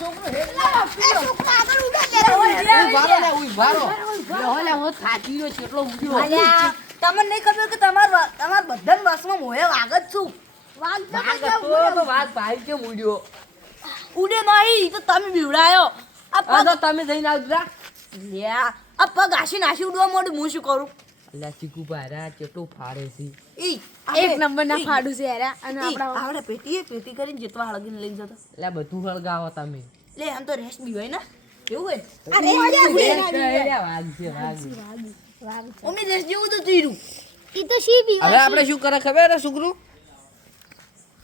છોકરો આગળ હું તમને નહીં ખબર કે તમાર તમાર બધાને બસમાં મોહે વાગ જ છું. વાઘ બધા ભાઈ કેમ ઉડ્યો? ઉડે નહીં તો તમે બીવડાયો. આ પગ તમે જઈને આવજો આ પગ આશી નાશી ઉડવા મોડું હું શું કરું? અલ્યા, ચીકુ આ કેટલું ફાડે છે. ઈ એક નંબર ના ફાડું છે યાર અને આપણા આપણે પેટી પેટી કરીને જેટવા હળગીને લઈ જતો. અલ્યા, બધું હળગાવો તમે. લે આમ તો રેસ્ટ બી હોય ને. એવું હોય? અરે વાગ છે, વાઘ. મમ્મી રેસ્ટ જેવું તો ચીરું ઈ તો શી બી હવે આપણે શું કરે ખબર હે સુગરુ?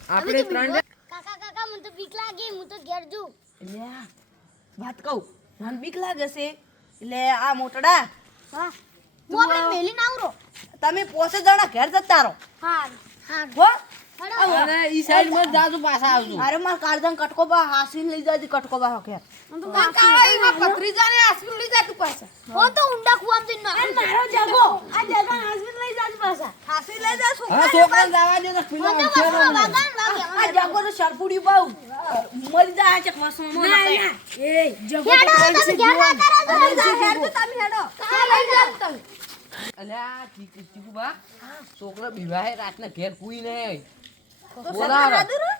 આપણે ત્રણ કાકા કાકા મને તો બીક લાગે હું તો ઘેર જઉં. લે વાત કહું મને બીક લાગે છે. એટલે આ મોટડા હા. હું આપણે મેલીને ઉરો તમે પોસે જણા ઘેર જતા રહો. હા હા હો અને ઈ સાઈડમાં જાજુ પાછા આવજો. અરે માર કાળજાન કટકો બા હાસીને લઈ જાજી કટકો બા ઘેર. તો પત્રીજાને હાસીન લઈ જા તું પાછા. હો તો ઊંડા કુવામ જઈને મારો જગો. આ જગા હાસીન લઈ જા પાછા. હાસી લઈ જા છો હવે છોકરાને જવા દે ને પેલો આ જાગો તો સરપુડી બાઉ. મરી જાય છે ખસમો ના એ જગો તો તમે ઘેર ના કરો તમે હેડો કા લઈ જાવ તમે. અલ્યા ચીકુ ચીકુ છોકરો બીવાય રાતના ઘેર કોઈ નહીં.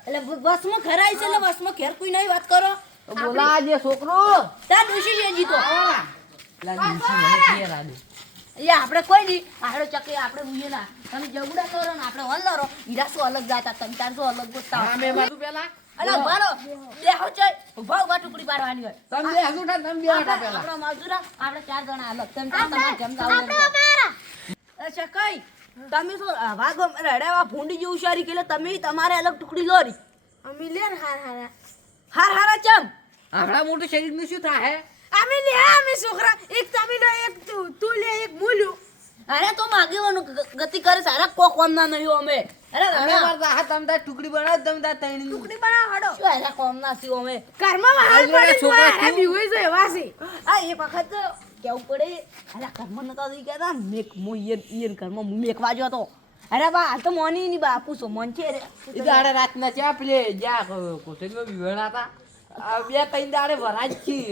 એટલે ખરાય છે ઘેર કોઈ વાત કરો. છોકરો. છે જીતો. એ આપણે કોઈ નહીં. આડો ચકે આપણે ઉઈએ ના તમે જગુડા કરો ને આપણે હલ્લો હીરા શું અલગ જાતા તમે તાર શું અલગ ગોતતા? પેલા અલા ઉભારો દેહો છે ઊભા ઊભા ટુકડી પાડવાની હોય. તમે બે હસું થા, તમે બે હટા પેલા આપણો મજૂરા આપણે ચાર જણા અલગ તેમ ચાર તમારે જેમ જાવ આપણે અમારા. અચ્છા કઈ? તમે શું વાઘ રડાવા ભૂંડી જેવું સારી કે તમે તમારે અલગ ટુકડી લોરી? અમે લે ને હાર હારા. હાર હારા ચમ? આપણા મોટું શરીરનું શું થાય? અમે લે અમે છોકરા. એક તમે લો એક તું તું લે એક મૂલ્યું અરે તો માગેવાનું ગતિ કરે સારા કોક વાંધા ના નહીં અમે. અરે અમે મારતા હા તમે તાર ટુકડી બનાવો તમે તાર ત્રણની. ટુકડી બનાવ હડો. શું અરે કોમ ના છીએ અમે? ઘરમાં હાલ પડે છોકરા છોકરા શું? છે એવા છે. આ એક વખત કેવું પડે? અરે ઘરમાં નતા થઈ ગયા મેક મો ઈયર ઈયર ઘરમાં હું મેકવા ગયો તો અરે બા આ તો મોની ની બાપુ છો મન છે રે. એ દાડે રાતના ચા પેલે જ્યાં કોથળીમાં વિવરણા હતા આ બે ત્રણ દાડે વરાજથી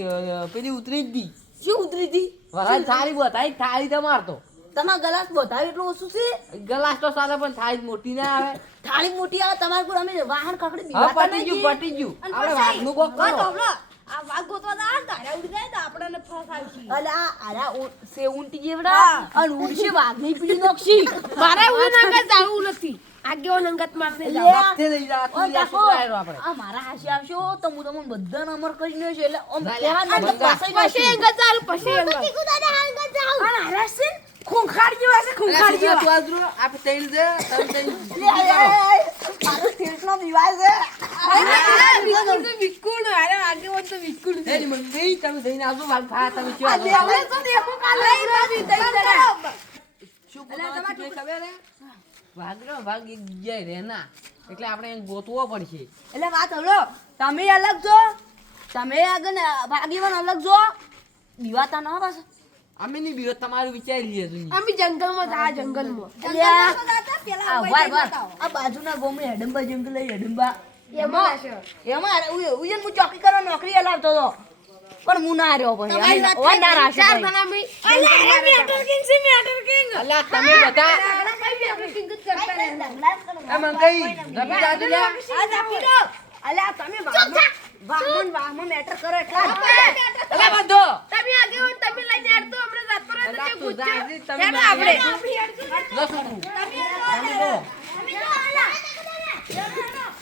પેલી ઉતરી જ દી શું ઉતરી હતી વરાજ થાળી બતા થાળી તમારતો તમારા ગ્લાસ બધાય એટલું ઓછું છે? ગ્લાસ તો સારા પણ થાળી મોટી ના આવે. થાળી મોટી આવે તમારે પર અમે વાહન કાકડી હા પટી ગયું પટી ગયું. આપણે વાઘનું કોક કરો. આ વાઘ ગોતવા જાય તારે ઉડી જાય તો આપણને ફસાવશે. અલે આ આરા સે ઊંટી જેવડા. અને ઉડશે વાઘની પીળી નોખશી. મારે હું. નંગત જાવું નથી. આગેવો નંગત મારને લે. લઈ જા, તું ઓય લે, કાકો, છોકરા હારો આપણે. આ મારા હાશે આવશો તો હું તમને બધાને અમર કરીને છે એટલે આમ ના, લે, કહેવાનું તો પછી અંગત જાવું પછી અંગત દાદા અંગત જાવ અને હરસ છે ખૂંખાડ જેવા છે છોકરા, જેવા તું આજરો, આપણે ત્રણ છે, તમે એ, એ, એ, મારો ફેસનો દિવાલ છે. વિસ્કુડ અરે આગેવો તો વિસ્કુડ એની મમ્મી, તમે જઈને આવજો, વાઘ ખા, તમે ચો આ આવજો. દેવલે તો દેખો કાલે. શું અલા, કરવાનું તમારે છે ખબર હે? વાઘનો વાઘ એક જગ્યાએ રહે ના. એટલે આપણે ગોતવો પડશે એટલે વાત હલો તમે અલગ છો તમે આગળ ભાગીવાન અલગ છો દીવાતા ન બસ અમે ની બીવો તમારું વિચારી લઈએ તું અમે જંગલમાં જા જંગલમાં આ વાર વાર આ બાજુના ગોમની હેડંબા જંગલ એ હેડંબા એમાં એમાં ઉયન હું ચોકી કરવા નોકરી હલાવતો હતો પણ હું ના રહ્યો પછી ઓય ના રાશે ચાર ભાઈ. જણા અલે અરે મે અટલ કિંગ છે મે અટલ કિંગ અલા તમે બધા વાહમાં વાહમાં મેટર કરો એટલા. અલા બંધો તમે આગે હોય તમે લઈને હેડતો હમણે રાત પર તો તું ગુજ્જો જાજી, તમે આપણે.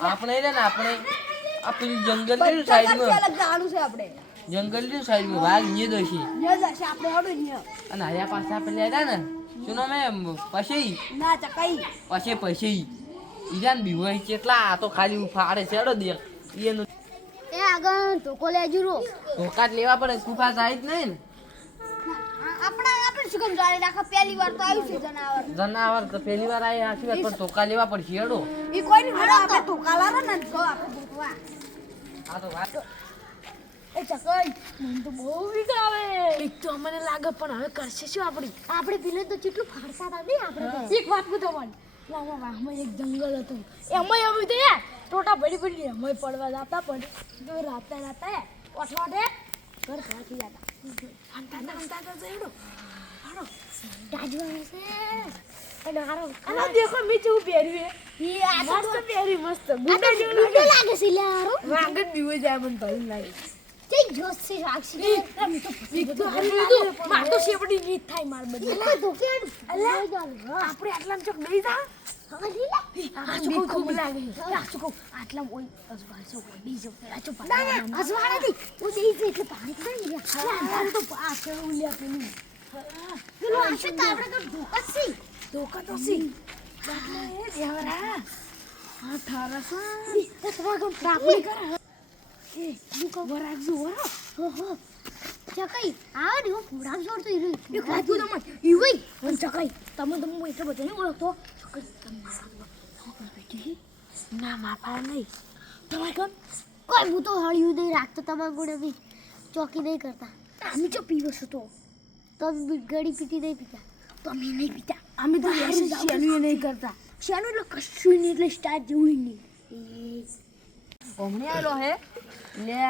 આપણે રે ને આપણે આ પેલી જંગલની સાઈડમાં. અલગ જાણું છે આપણે. જંગલની સાઈડમાં વાઘ nye દોશી ન્યા દોશી આપણે હડો ન્યા. અને આયા પાછા પેલા હતા ને શું નામ પછી. ના ચકાઈ. પછી પછી. ઈરાન બીવાય કેટલા આ તો ખાલી ફાડે છેડો દે એનું એ આગળ ધોકો લેજો રો. ધોકા જ લેવા પડે સુખા જાય જ નહીં ને. આપણે આપણે શું કામ જાણી રાખા પહેલી વાર તો આવ્યું છે જનાવર. જનાવર તો પહેલી વાર આવી આખી વાત પણ ધોકા લેવા પડશે અડો એ કોઈ નહીં હડો આપણે ધોકા રે ને જો આપણે ભૂખવા આ તો વાત. એ ચકઈ મને તો બહુ બીક આવે એક તો અમને લાગે પણ હવે કરશે શું આપણી? આપણે પેલે તો કેટલું ફાડતા હતા નહીં આપણે એક વાત લાવા વાહમાં એક જંગલ હતું. એમાં એવું તો યાર ટોટા બડી બડી અમે પડવા જતા પડી તો રાતે રાતે ઓઠવાડે ઘર પહોંચી જાતા અંતા અંતા તો જઈડો હારો ગાજવાનો છે. અને હારો. અને દેખો મે ચૂ પહેર્યું એ આ મસ્ત પહેરી મસ્ત. ગુંડા જેવું લાગે. છે લે હારો. વાંગત બીવો જાય મન ભલ લાગે. તે જોશ છે રાક્ષી ને તો તો હારું માર તો શેપડી નીત થાય માર બધી. એટલે તો કે આપણે આટલા ચોક નહીં જા. તો તો તો તો ચકઈ આવ ને ફૂડામ છોડતો ઈ રહ્યો એ ખાતું તો ઈ વઈ પણ ચકઈ તમે તો હું એટલો બધો નહીં ઓળખતો ના માપા નહીં તમારે કોણ કોઈ હું તો હળિયું નહીં રાખતો તમારા ગુણે બી ચોકી નહીં કરતા અમે જો પીવો છો તો તમે ગળી પીતી નહીં પીતા તમે નહીં પીતા અમે તો શેનું નહીં કરતા શેનું એટલે કશું નહીં એટલે સ્ટાર્ટ જેવું નહીં હમણે આવેલો હે લે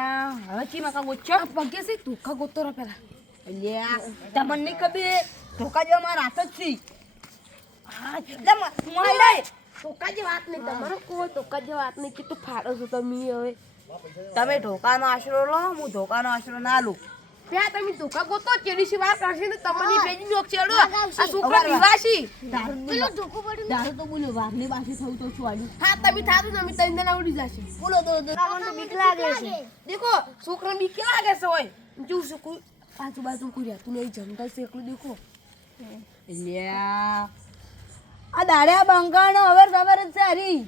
હવે ચી મકા ગોચ્યો પગે છે ધોકા ગોતો રો પેલા. લે તમને નહીં ખબર ધોકા જેવા મારા હાથ જ છે. તમે તમે ધોકાનો આશરો લો હું ધોકાનો આશરો ના લઉં. ત્યાં તમે ધોકા ગોતો ચેડી સી વાત કરશે ને તમને પેજી જોક છેડો આ છોકરા. વિવાસી પેલો ધોકો પડ્યું દારૂ તો બોલ્યો વાઘની પાસે થયું તો આવ્યું હા તમે થાતું ને તઈને જણા ઉડી જશે. બોલો તો બીક લાગે છે. દેખો છોકરા બીક કે લાગે છે હોય? જો શું આજુબાજુ કોઈ તું નહીં જંગલ છે એકલું દેખો. લ્યા. આ દાડ્યા બંગાળનો અવર ખબર જ છે હરી.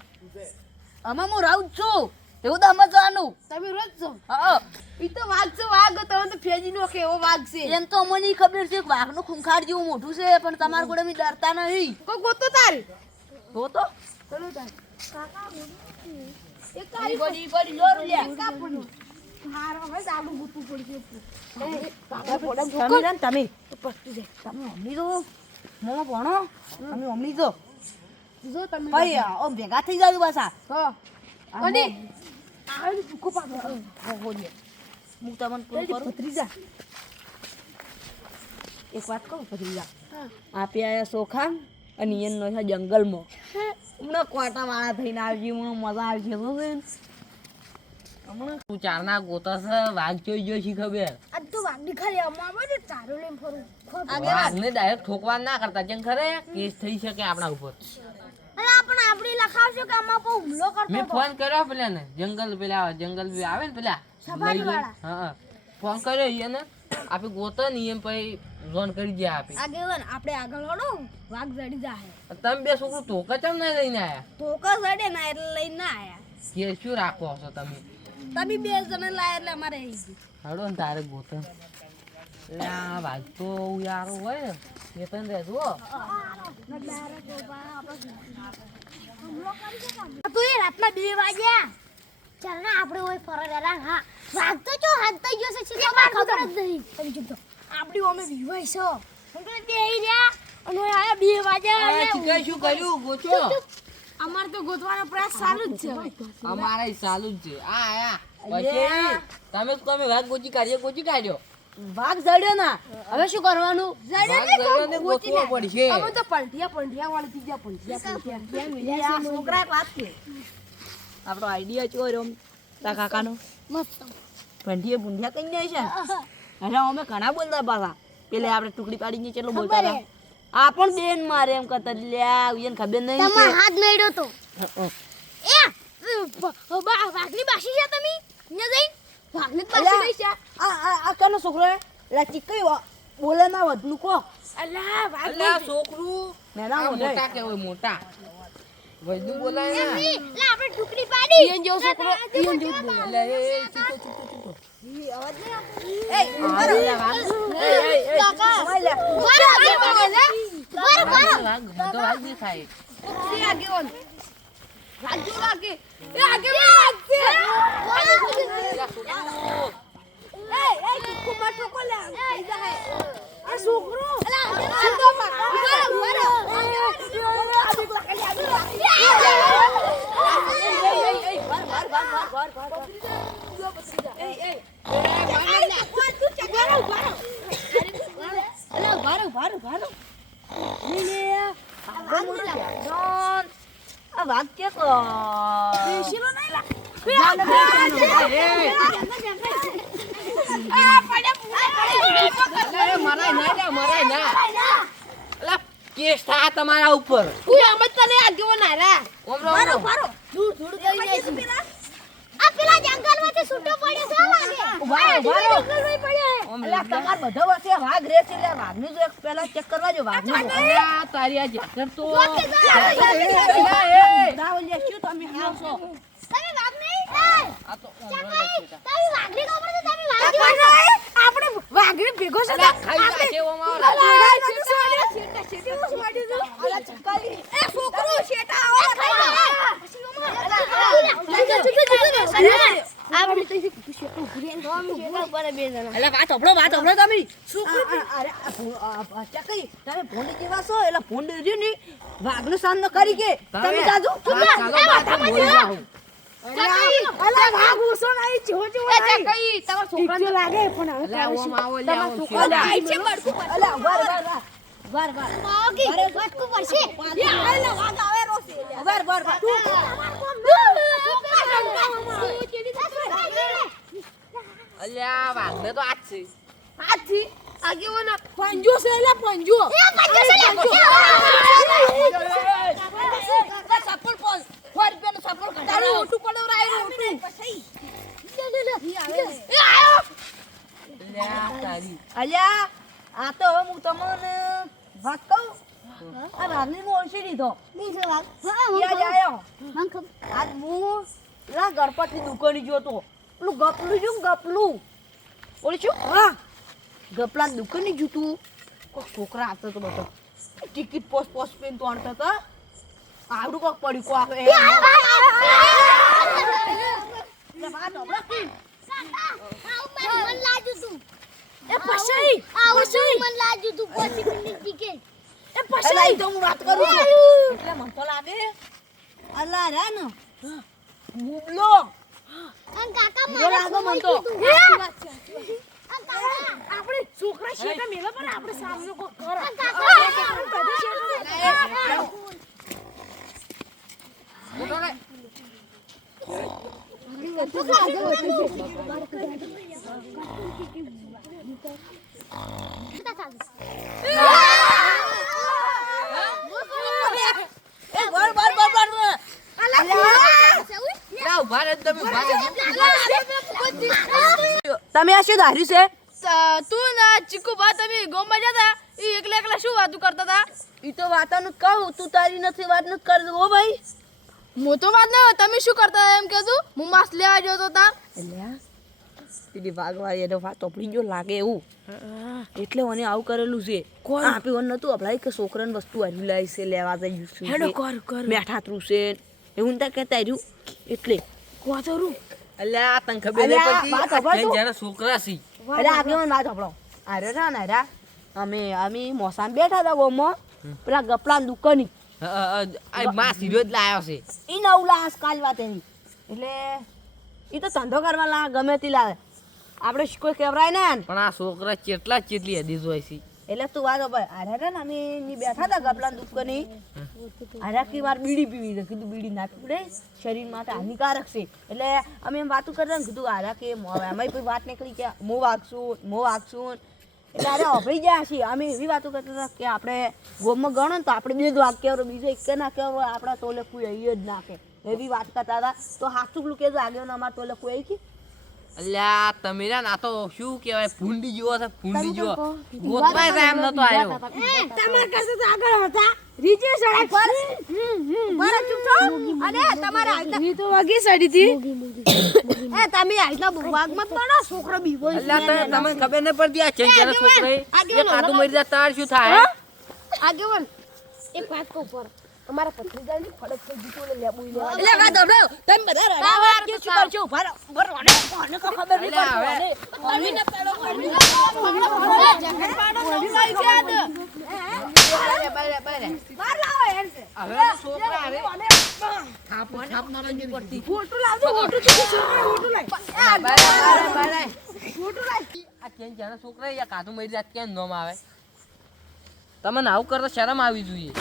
આમાં હું રાઉત છું. એવું તો સમજવાનું તમે રોજ છો? હા ઈ તો વાઘ છે વાઘ. તમે તો ફેજી નો કે એવો વાઘ છે. એમ તો અમને ખબર છે વાઘ વાઘનું ખુંખાર જેવું મોટું છે પણ તમારા જોડે મી ડરતા નહીં. કોઈ ગોતો તારે. તો તો ચલો તાર. કાકા એક બડી બડી બડી જોર લે. કાપડું હારો હવે જાડું ગોતું તમે ને તમે તો પસ્તી જાય તમે અમલી તો મોમાં ભણો. તમે અમલી જો. જો તમે ભાઈ ઓ ભેગા થઈ જાવ પાછા. હા. અને આવે ભૂખો પાડો હો લે હું તમને ફોન કરું. ભત્રીજા એક વાત કહું ભત્રીજા આપે આયા સોખા અને એનો છે જંગલમાં. હમણાં કોટા વાળા થઈને આવી હમણાં મજા આવી તો છે હમણાં તું ચારના ગોતા છે વાઘ જોઈ જોઈ છે ખબર આ તો વાગડી ખાલી અમારે ને ચારો લઈને ફરું. આગળ વાઘને ડાયરેક્ટ ઠોકવા ના કરતા જેમ ખરે કેસ થઈ શકે આપણા ઉપર. અરે આપણે આપણી લખાવશો કે આમાં કોઈ હુમલો કરતો મેં ફોન કર્યો પેલા ને જંગલ પેલા જંગલ બી આવે ને પેલા સફારી વાળા. હા હા. ફોન કર્યો એને આપે ગોતો ને એમ પછી ઝોન કરી દે આપે. આગેવાન આપણે આગળ હડો વાઘ જડી જાય તમે બે છોકરું ટોકા ચમ ના લઈને આયા? તો કા સડે ના એટલે લઈને આયા. કે શું રાખો છો તમે? તમે બે જણા લાયા એટલે અમારે આવી ગયું. હડો ને તારે ગોતો એટલે આ વાઘ તો યાર હોય. ને એ તને રહેજો. તો એ રાતના બે વાગ્યા. ચાલ ને આપણે ઓય ફરવા જરા હા. વાઘ તો જો હાંતાઈ ગયો છે સીધા ખબર જ નહીં. તમે ચૂપ તો આપણી અમે વિવાય છો. હું તો બે રહ્યા અને ઓય આયા બે વાગ્યા અને ચીકાએ શું કર્યું? ગોચો. અમાર તો ગોતવાનો પ્રયાસ ચાલુ જ છે. અમારે ચાલુ જ છે. આ આયા પછી તમે શું વાઘ ગોચી કાઢ્યો ગોચી કાઢ્યો? વાઘ જડ્યો ના. હવે શું કરવાનું? વાઘ ને ગોચવો પડશે. અમે તો પંઠિયા પંઠિયા વાળી ત્રીજા પંઠિયા પંઠિયા આ છોકરા એક કે આપણો આઈડિયા ચો રહ્યો તા કાકાનો? મસ્ત. ભૂંડિયા કઈ જાય છે? અરે અમે ઘણા બોલતા પાછા. પેલે આપણે ટુકડી પાડીને ચેટલો બોલતા હતા. આ પણ બેન મારે એમ કરતા લ્યા ઉયન ખબર નહીં તમાર હાથ મેળ્યો તો. એ બા વાઘની બાસી છે તમે? ને જઈ વાઘની બાસી ગઈ છે આ આ આ કનો છોકરો લા ચીકઈ બોલે ના વધનું કો અલ્લા વાઘ છોકરું મેના આ મોઢે. મોટા મોટા વૈદુ બોલાય ને લે આપણે ટુકડી પાડી ઈયન જેવો છોકરો ઈયન જેવો બોલે એ એ ચૂકો ચૂકો ચૂકો એ આ વાઘ એ એ એ કાકા ઓય લે. બરો બરો બરો બરો વાઘ મોટો વાઘ દેખાય આગે ઓન રાજુ લાગે એ આગે પેલા છોકરું એ એ કુકુ માટો કોલે આ છોકરો અલા સીધો બરો બરો અલા ભારો ભારો ભારો લે લે આ મોટો ડોન આ વાઘ કે કો શીલો નહીં લા. જાને બેસવાનો. એ, આ પડે, પડે. અલા, એ મરાય ના લ્યા, મરાય ના. અલા, કેસ થાય તમારા ઉપર કોઈ આમ જ તને આ જેવો ના રે. ઓમ રો, ઓમ રો. ધૂળ ધૂળ કરી જાય. આ જંગલમાંથી છૂટો પડ્યો છે લાગે. વાહ વાહ રહો. પડ્યો હે. ઓમ તમાર બધા વસે વાઘ રહે છે એટલે વાઘનું જો એક પહેલા ચેક કરવા જો વાઘનું જો. તારી આ જાતર તો જા. અલા, શું તમે હાવ છો તમે વાઘ નહીં? આ તો તમે વાઘની ખબર છે? તમે વાઘની આપણે વાઘની ભેગો છે ખાઈ જા, છે ઓમ આવો લા. અલા ચકાઈ એ છોકરો છેટા આવો અલા વાત હંભળો વાત હંભળો તમે. આ- અરે ચકાઈ તમે ભોંડી જેવા છો એટલે ભોંડી રહ્યું ની વાઘનો સામનો કરી કે તમે જાજો. વાર વાર વાર વાર વાર માગી વટકું પડશે વાર વાર વાર અલ્યા, વાઘને તો આજ છે. પંજો છે એટલે પંજો સપોર્ટ પોલ ફોર રૂપિયાનો સપોર્ટ તારું ઓટું પડાવરાયું ઓટું અલ્યા, તારી. અલ્યા આ તો હું તમને વાત કહું આ ભાગની હું ઓળખી લીધો આજ હું લા ગણપતની દુકાને ગયો તો પેલું ગપલું છું ને ગપલું ઓળખ્યું હા. ગપલા દુકાને ગયું તું કોઈ છોકરા આવતો તો બધો. ટિકિટ પોસ્ટ પોસ્ટ પેન તો અણતા હતા. આવડું કોક પડ્યું કોક એ. એટલે વાત હંભળો. અલા, ઈ તો હું વાત કરું છું. એટલે મને તો લાગે. અલા રે ને. મુબલો મુબલો લાગે મને તો. આપણે છોકરા શેઠા મેલા પણ આપણે સામનો કોક કરો. મોટો રે. એ બર બર બર બર બર. અલા, ઊભા રહે, તમે આ શું ધાર્યું છે? તું ના ચીકુ બા તમે ગોમાં જતા એ એકલા એકલા શું વાતું કરતા હતા એ તો વાતાનું કહું તું તારી નથી વાત નથી કરતો હો ભાઈ. હું તો વાત ના તમે શું કરતા હતા એમ કહેતું હું માસ લેવા ગયો તો તાર એટલે પેલી વાઘવાળી એને વાત ઓપડી જો લાગે એવું. એટલે મને આવું કરેલું છે. કોણ? આપ્યું નતું અપલાય કે છોકરાને વસ્તુ આવી લાવી છે લેવા જઈ છે હેડો કર કર. મેઠા ત્રુસે એવું ત્યાં કહેતા રહ્યું. એટલે કોતરું અલ્યા, તને ખબર નહીં પડતી? વાત આ ખબર તું? જણા છોકરા છે. અરે આગેવાન વાત સાંભળો. અરે રા ને રા. અમે અમે મોસામ બેઠા હતા ગોમાં પેલા ગપલા દુકાની. માં જ લાયો છે. એ નવું લાખ કાલ વાત એની એટલે એ તો ધંધો કરવા લા ગમે તે લાવે. આપણે શ- કોઈ કહેવરાય ને પણ આ છોકરા કેટલા ચેટલી કેટલી હદી જોઈ છે. એટલે તું વાત ભાઈ અરે ને અમે ની બેઠા હતા ગપલા દુકાની અરે કે મારે બીડી પીવી છે. કીધું, બીડી ના પીવડે શરીર માટે હાનિકારક છે. એટલે અમે એમ વાતું કરતા ને, કીધું, આરા, કે અમે કોઈ વાત નીકળી કે મો વાગશું મો વાગશું. એટલે અરે અભળી ગયા છીએ. અમે એવી વાતો કરતા હતા કે આપણે ગોમમાં ગણો ને તો આપણે બે જ વાક્ય બીજો એક ના કહેવો આપણા તોલે કોઈ અહીં જ નાખે. એવી વાત કરતા હતા. તો હાથું પેલું કહેજો આગળ અમારે તોલે કોઈ કે અલ્યા તમે ના તો શું કહેવાય ફૂંડી જેવો છે ફૂંડી જેવો. ગોતવાય છે એમ નતો આવ્યો. તમારા કસે તો આગળ હતા. રીજે સડાય બરાબર ચૂપ છો અને તમારે આજના ઈ તો વાગી સડી હતી. એ તમે આજના મત પડો છોકરો બીવો અલ્યા તમે ખબર ન પડતી આ ચેન જણા છોકરા એ? કાતું મરી જાય તાર શું થાય? આગેવન. એક વાત કહું પર. અમારા પત્રીદારની ફરક થઈ ગઈ એટલે લેબુ લેવા એટલે વાત દબડો તમે બધા રડાવા કે શું કરશો ઊભા રહો ઊભા રહો ને કોને કો ખબર નહીં અલ્યા, હવે. કઈ અમને પેલો બરે બરે બરે માર લાવો છે હવે તો છોકરા હારે થાપ થાપ મારવાની પડતી ફોટો લાવજો ફોટો તો ફોટો લાવ બરે બરે ફોટો બાય. આ કેન જાણે છોકરા યા કાધું મરી જાત કેમ નોમ આવે તમને આવું કરતા શરમ આવી જોઈએ.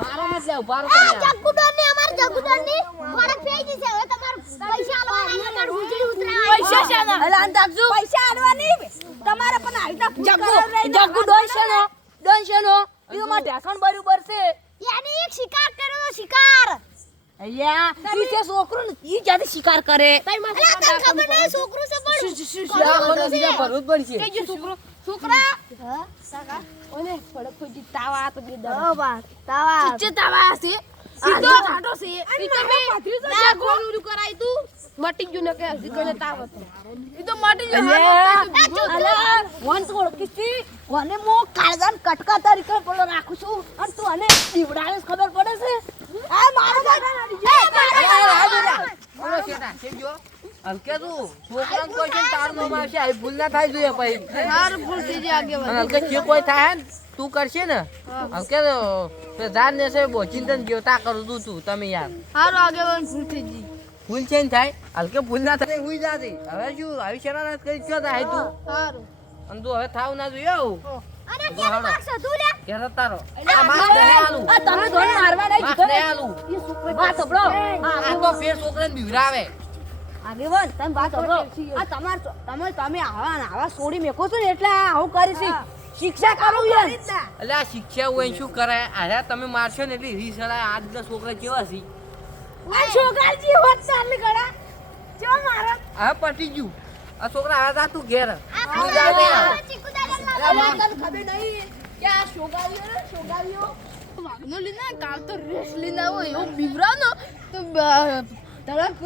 મારો મત લે ઊભા રહો તમે. યાર. જગ્ગુડોનની અમાર જગ્ગુડોનની ફરક થઈ ગઈ છે. હવે તમારે પૈસા આલવાના અમાર ઉજળી ઉતરાવા પૈસા શાના અલા આમ તાકજો પૈસા આલવાની? તમારે પણ આઈતા જગુ ડોન છે નો ડોન છે માં ઢાંકણ બરોબર પડશે. યાની એક શિકાર કર્યો શિકાર. અહીંયા ઈ છે છોકરો ને ઈ ક્યાંથી શિકાર કરે? અલા તને ખબર નહીં છોકરું છે પણ આ બધું બીજા ભરવું જ પડશે કે જે છોકરો. છોકરા. હા? સાકા ઓને ફડક ફડી તાવા તો બે ઓ બા તાવા. ચે તાવા છે ઈ તો છે. ઈ તો મે ના ગોળ ઉરું તું. મટી ગયું ને કે હજી કોને તાવ હતો. ઈ તો મટી ગયું અલા વન છોડ કિસી કોને મો કાળજાન કટકા તરીકે પેલો રાખું છું? અને તું અને દીવડાને ખબર પડે છે? આ મારો હલકે તું છોકરાને કોઈ છે ને તાર નોમ આવશે આવી ભૂલ ના થાય જોઈએ પછી. હાર ભૂલ થઈ જાય આગે અને હલકે જે કોઈ થાય ને તું કરશે ને. હલકે તો જાન ને છે બોચીને તને કરું તું તું તમે યાર. હાર આગે ભૂલ થઈ ભૂલ છે ને થાય? હલકે ભૂલ ના થાય હુઈ જાતી હવે શું આવી શરારત કરી ક્યાં થાય તું સારું અને તું હવે થાવ ના જોઈએ આવું? અને કેમ મારશો તું લે ક્યારે તારો આ માસ નહીં આલું આ તમે ધોન મારવા નહીં માસ કીધો નહીં ને આલું વાત સાંભળો. આ તો ફેર છોકરાને બીવરાવે આગેવાન તમે વાત સાંભળો. આ તમાર તમે તમે આવા આવા છોડી મેકો છો ને એટલે આવું કરી શિક્ષા કરું યાર એટલે આ શિક્ષા હોય શું કરાય આયા તમે મારશો ને એટલે રીસ હલાય આજના છોકરા કેવા છે? આ છોકરાજી હોત ચાલી ગળા. ચો મારા. હવે પટી ગયું. આ છોકરા તું ઘેર. તું જા ખબર નહીં કે આ છોકરીઓ ને છોકરીઓ વાઘનો લીને કાલ તો રેસ લઈને આવો, એવો બીવરાનો. તો તરફ